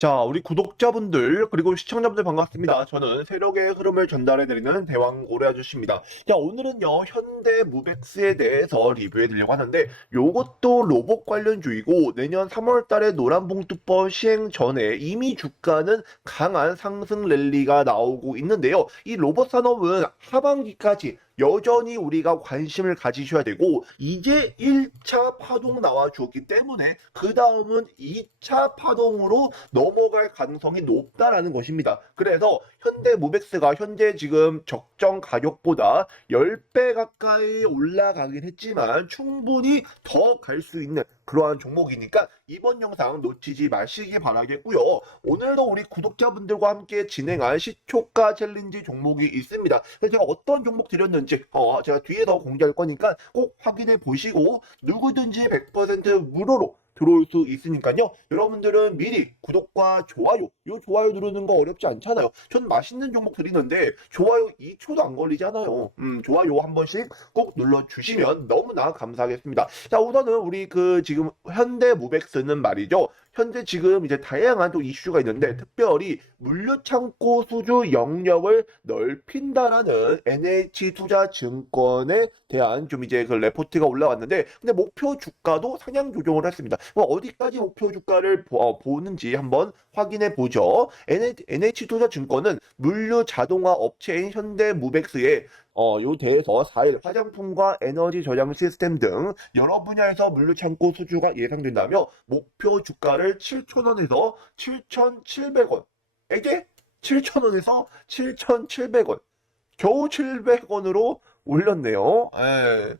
자, 우리 구독자분들 그리고 시청자분들 반갑습니다. 저는 세력의 흐름을 전달해드리는 대왕고래 아저씨입니다. 자, 오늘은요 현대 무백스에 대해서 리뷰해드리려고 하는데 요것도 로봇 관련주이고 내년 3월달에 노란봉투법 시행 전에 이미 주가는 강한 상승 랠리가 나오고 있는데요. 이 로봇 산업은 하반기까지 여전히 우리가 관심을 가지셔야 되고 이제 1차 파동 나와 주었기 때문에 그 다음은 2차 파동으로 넘어갈 가능성이 높다라는 것입니다. 그래서 현대 모백스가 현재 지금 적정 가격보다 10배 가까이 올라가긴 했지만 충분히 더 갈 수 있는 그러한 종목이니까 이번 영상 놓치지 마시기 바라겠고요. 오늘도 우리 구독자분들과 함께 진행할 시초가 챌린지 종목이 있습니다. 제가 어떤 종목 드렸는지 어, 제가 뒤에서 공개할 거니까 꼭 확인해 보시고 누구든지 100% 무료로 들어올 수 있으니까요. 여러분들은 미리 구독과 좋아요, 요 좋아요 누르는 거 어렵지 않잖아요. 전 맛있는 종목 드리는데 좋아요 2초도 안 걸리잖아요. 음, 좋아요 한 번씩 꼭 눌러주시면 너무나 감사하겠습니다. 자, 우선은 우리 그 지금 현대 무백스는 말이죠. 현재 지금 이제 다양한 또 이슈가 있는데 특별히 물류 창고 수주 영역을 넓힌다라는 NH투자증권에 대한 좀 이제 그 레포트가 올라왔는데 근데 목표 주가도 상향 조정을 했습니다. 뭐 어디까지 목표 주가를 보, 어, 보는지 한번 확인해 보죠. NH투자증권은 물류 자동화 업체인 현대무백스에 어, 요 대에서 4일 화장품과 에너지 저장 시스템 등 여러 분야에서 물류 창고 수주가 예상된다며 목표 주가를 7,000원에서 7,700원 에게 7,000원에서 7,700원 겨우 700원으로 올렸네요. 예.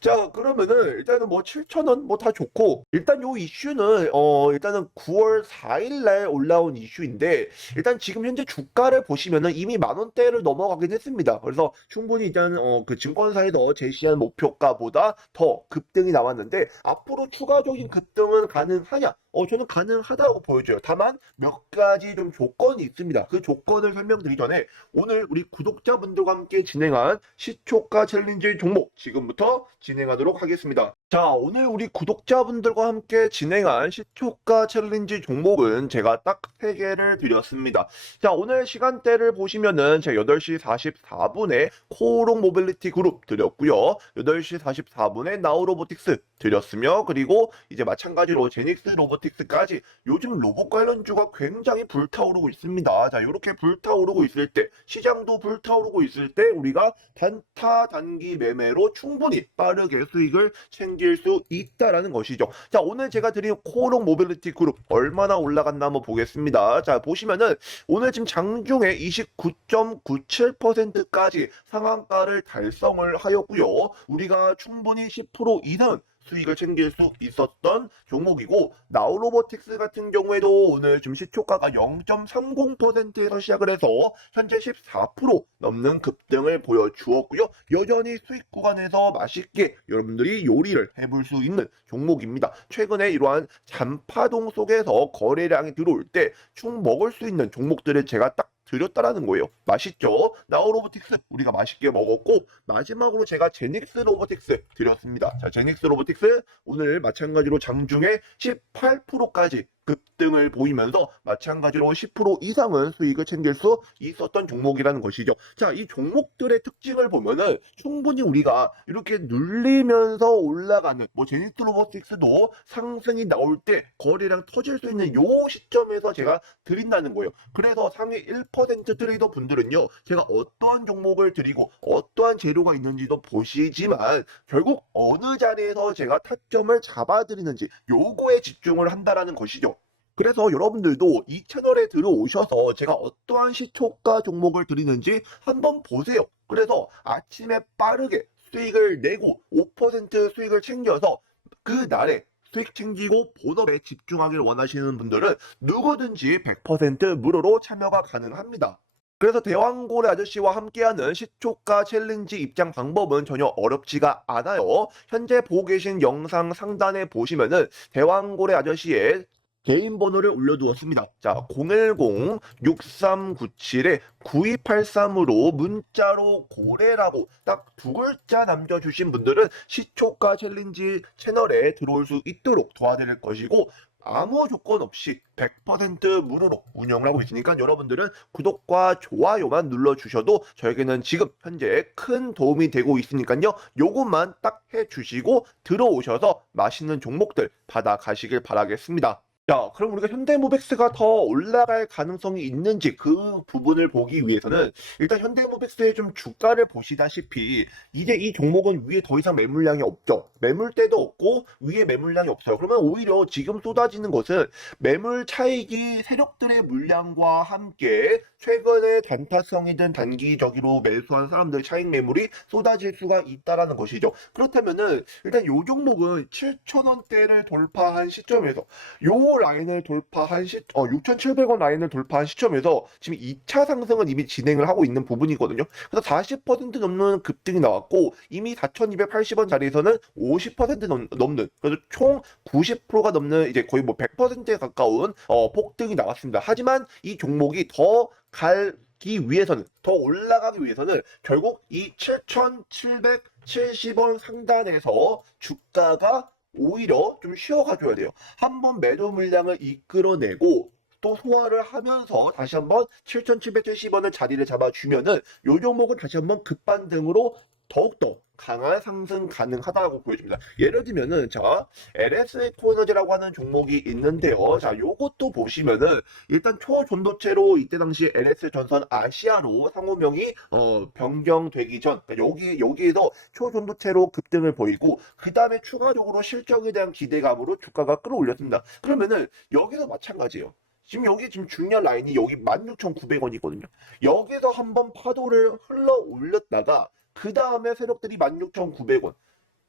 자, 그러면은 일단은 뭐 7,000원 뭐 다 좋고 일단 요 이슈는 어 일단은 9월 4일 날 올라온 이슈인데 일단 지금 현재 주가를 보시면은 이미 만 원대를 넘어가긴 했습니다. 그래서 충분히 일단 어그 증권사에서 제시한 목표가보다 더 급등이 나왔는데 앞으로 추가적인 급등은 가능하냐? 어 저는 가능하다고 보여져요. 다만 몇 가지 좀 조건이 있습니다. 그 조건을 설명드리기 전에 오늘 우리 구독자분들과 함께 진행한 시초가 챌린지 종목 지금부터 진행하도록 하겠습니다. 자, 오늘 우리 구독자분들과 함께 진행한 시초가 챌린지 종목은 제가 딱 3개를 드렸습니다. 자, 오늘 시간대를 보시면은 제가 8시 44분에 코오롱 모빌리티 그룹 드렸고요. 8시 44분에 나우로보틱스 드렸으며 그리고 이제 마찬가지로 제닉스 로보틱스까지 요즘 로봇 관련주가 굉장히 불타오르고 있습니다. 자, 이렇게 불타오르고 있을 때 시장도 불타오르고 있을 때 우리가 단타 단기 매매로 충분히 빠르게 수익을 챙길 수 있다라는 것이죠. 자, 오늘 제가 드린 코오롱 모빌리티 그룹 얼마나 올라갔나 한번 보겠습니다. 자, 보시면은 오늘 지금 장중에 29.97%까지 상한가를 달성을 하였고요. 우리가 충분히 10% 이상 수익을 챙길 수 있었던 종목이고 나우로보틱스 같은 경우에도 오늘 좀 시초가가 0.30%에서 시작을 해서 현재 14% 넘는 급등을 보여주었고요. 여전히 수익 구간에서 맛있게 여러분들이 요리를 해볼 수 있는 종목입니다. 최근에 이러한 잔파동 속에서 거래량이 들어올 때 충 먹을 수 있는 종목들을 제가 딱 드렸다라는 거예요. 맛있죠? 나우 로보틱스 우리가 맛있게 먹었고 마지막으로 제가 제닉스 로보틱스 드렸습니다. 자, 제닉스 로보틱스 오늘 마찬가지로 장중에 18%까지 급등을 보이면서 마찬가지로 10% 이상은 수익을 챙길 수 있었던 종목이라는 것이죠. 자, 이 종목들의 특징을 보면은 충분히 우리가 이렇게 눌리면서 올라가는 뭐 제니스 로보틱스도 상승이 나올 때 거래량 터질 수 있는 요 시점에서 제가 드린다는 거예요. 그래서 상위 1% 트레이더 분들은요, 제가 어떠한 종목을 드리고 어떠한 재료가 있는지도 보시지만 결국 어느 자리에서 제가 타점을 잡아드리는지 요거에 집중을 한다라는 것이죠. 그래서 여러분들도 이 채널에 들어오셔서 제가 어떠한 시초가 종목을 드리는지 한번 보세요. 그래서 아침에 빠르게 수익을 내고 5% 수익을 챙겨서 그 날에 수익 챙기고 본업에 집중하길 원하시는 분들은 누구든지 100% 무료로 참여가 가능합니다. 그래서 대왕고래 아저씨와 함께하는 시초가 챌린지 입장 방법은 전혀 어렵지가 않아요. 현재 보고 계신 영상 상단에 보시면은 대왕고래 아저씨의 개인 번호를 올려두었습니다. 자, 010-6397-9283으로 문자로 고래라고 딱 두 글자 남겨주신 분들은 시초가 챌린지 채널에 들어올 수 있도록 도와드릴 것이고 아무 조건 없이 100% 무료로 운영을 하고 있으니까 여러분들은 구독과 좋아요만 눌러주셔도 저에게는 지금 현재 큰 도움이 되고 있으니까요. 요것만 딱 해주시고 들어오셔서 맛있는 종목들 받아가시길 바라겠습니다. 자, 그럼 우리가 현대모백스가 더 올라갈 가능성이 있는지 그 부분을 보기 위해서는 일단 현대모백스의 좀 주가를 보시다시피 이제 이 종목은 위에 더 이상 매물량이 없죠. 매물대도 없고 위에 매물량이 없어요. 그러면 오히려 지금 쏟아지는 것은 매물 차익이 세력들의 물량과 함께 최근에 단타성이든 단기적으로 매수한 사람들 차익 매물이 쏟아질 수가 있다라는 것이죠. 그렇다면은 일단 이 종목은 7,000원대를 돌파한 시점에서 요 라인을 돌파한 시, 어, 6,700원 라인을 돌파한 시점에서 지금 2차 상승은 이미 진행을 하고 있는 부분이거든요. 그래서 40% 넘는 급등이 나왔고 이미 4,280원 자리에서는 50% 넘, 넘는 그래서 총 90%가 넘는 이제 거의 뭐 100%에 가까운 어, 폭등이 나왔습니다. 하지만 이 종목이 더 갈 기 위해서는 더 올라가기 위해서는 결국 이 7,770원 상단에서 주가가 오히려 좀 쉬어가줘야 돼요. 한번 매도 물량을 이끌어내고 또 소화를 하면서 다시 한번 7,770원을 자리를 잡아주면은 요 종목은 다시 한번 급반등으로 더욱더 강한 상승 가능하다고 보여집니다. 예를 들면은 자 LS 코너즈라고 하는 종목이 있는데요. 자 요것도 보시면은 일단 초전도체로 이때 당시 LS 전선 아시아로 상호명이 어 변경되기 전 그러니까 여기 여기에서 초전도체로 급등을 보이고 그 다음에 추가적으로 실적에 대한 기대감으로 주가가 끌어올렸습니다. 그러면은 여기도 마찬가지예요. 지금 여기 지금 중요한 라인이 여기 16,900원이거든요. 여기서 한번 파도를 흘러 올렸다가 그 다음에 세력들이 16,900원.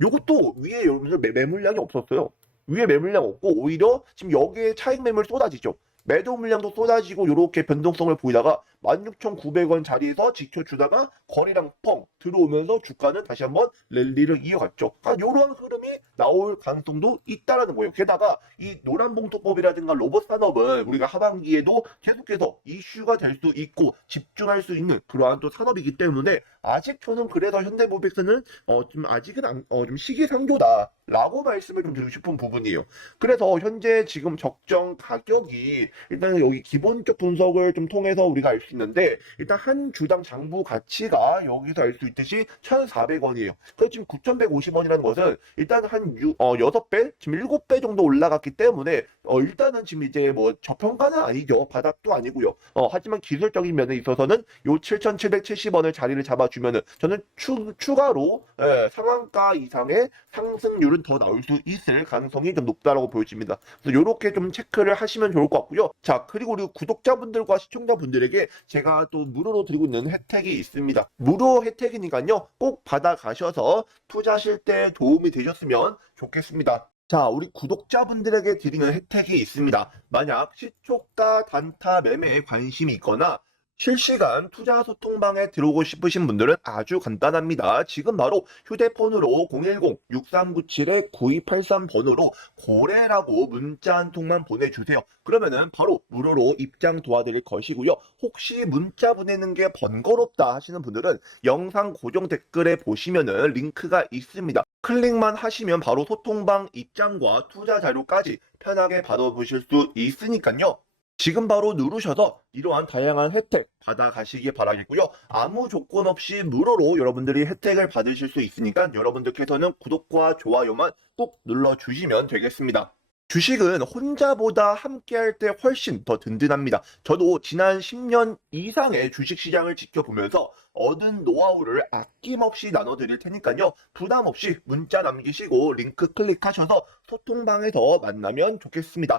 요것도 위에 여러분들 매, 매물량이 없었어요. 위에 매물량 없고 오히려 지금 여기에 차익 매물 쏟아지죠. 매도 물량도 쏟아지고 이렇게 변동성을 보이다가 16,900원 자리에서 지켜주다가 거리랑 펑 들어오면서 주가는 다시 한번 랠리를 이어갔죠. 아, 이런 흐름이 나올 가능성도 있다라는 거예요. 게다가 이 노란 봉투법이라든가 로봇 산업은 우리가 하반기에도 계속해서 이슈가 될 수 있고 집중할 수 있는 그러한 또 산업이기 때문에 아직 저는 그래서 현대모비스는 어, 좀 아직은 안- 어, 좀 시기상조다 라고 말씀을 좀 드리고 싶은 부분이에요. 그래서 현재 지금 적정 가격이 일단 여기 기본적 분석을 좀 통해서 우리가 알 수 있는데 일단 한 주당 장부 가치가 여기서 알 수 있듯이 1,400원이에요. 그래서 지금 9,150원이라는 것은 일단 한 유, 어, 6배, 지금 7배 정도 올라갔기 때문에 어, 일단은 지금 이제 뭐 저평가는 아니죠. 바닥도 아니고요. 어, 하지만 기술적인 면에 있어서는 요 7,770원을 자리를 잡아주면은 저는 추, 추가로 예, 상한가 이상의 상승률은 더 나올 수 있을 가능성이 좀 높다라고 보여집니다. 그래서 요렇게 좀 체크를 하시면 좋을 것 같고요. 자, 그리고 우리 구독자분들과 시청자분들에게 제가 또 무료로 드리고 있는 혜택이 있습니다. 무료 혜택이니까요. 꼭 받아가셔서 투자하실 때 도움이 되셨으면 좋겠습니다. 자, 우리 구독자분들에게 드리는 혜택이 있습니다. 만약 시초가 단타 매매에 관심이 있거나 실시간 투자 소통방에 들어오고 싶으신 분들은 아주 간단합니다. 지금 바로 휴대폰으로 010-6397-9283 번호로 고래라고 문자 한 통만 보내주세요. 그러면은 바로 무료로 입장 도와드릴 것이고요. 혹시 문자 보내는 게 번거롭다 하시는 분들은 영상 고정 댓글에 보시면은 링크가 있습니다. 클릭만 하시면 바로 소통방 입장과 투자 자료까지 편하게 받아보실 수 있으니까요. 지금 바로 누르셔서 이러한 다양한 혜택 받아가시기 바라겠고요. 아무 조건 없이 무료로 여러분들이 혜택을 받으실 수 있으니까 여러분들께서는 구독과 좋아요만 꼭 눌러주시면 되겠습니다. 주식은 혼자보다 함께할 때 훨씬 더 든든합니다. 저도 지난 10년 이상의 주식 시장을 지켜보면서 얻은 노하우를 아낌없이 나눠드릴 테니까요. 부담 없이 문자 남기시고 링크 클릭하셔서 소통방에서 만나면 좋겠습니다.